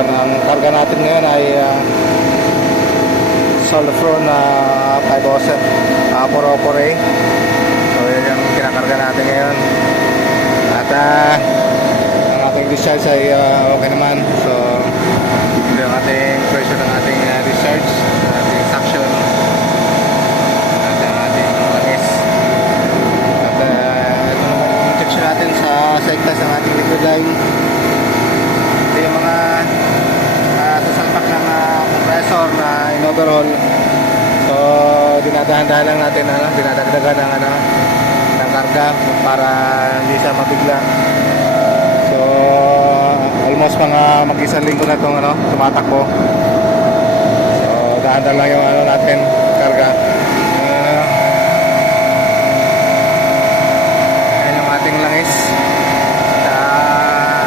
yun, ang karga natin ngayon ay Solifron 507 404A. So yun yung kinakarga natin ngayon. At ang ating discharge ay okay naman. So ito yung ating pressure ng ating discharge, ating suction at ang ating langis. At ito naman yung injection natin sa sektas ng ating liquid line. Ito yung mga sasalpak ng compressor na in-overhaul. So dinadahan-dahan lang natin, dinadagdagan ng karga para hindi siya mabigla. So almost mga mag-isang linggo na itong tumatakbo. So dahan-dahan lang yung natin karga. Ayan yung ating langis sa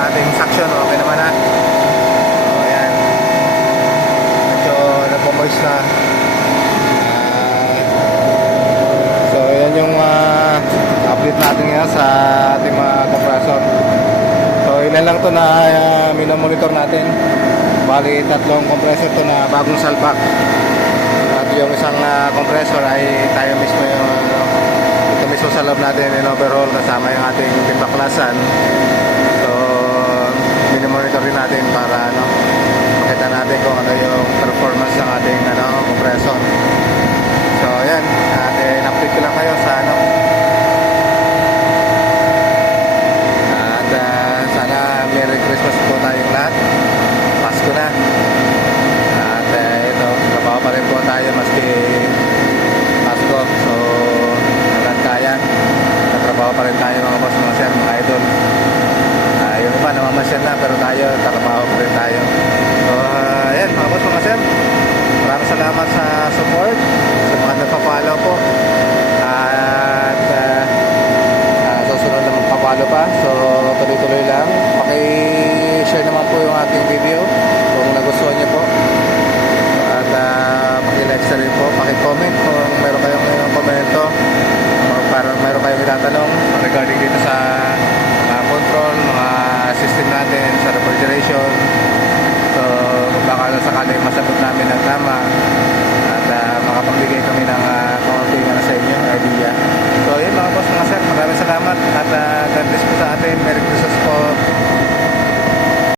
ating suction, okay naman na. So ayan, medyo nagpo-moist na. So ayan yung update natin ngayon sa ating mga compressor. So ilan lang to na minomonitor natin. Bali 3 compressor to na bagong salpak. At yung isang compressor ay tayo mismo yung ito mismo sa loob natin in overhaul kasama yung ating timbaklasan. So minomonitor din natin para makita natin kung ano yung performance ng ating compressor. So ayan, update ko lang kayo sa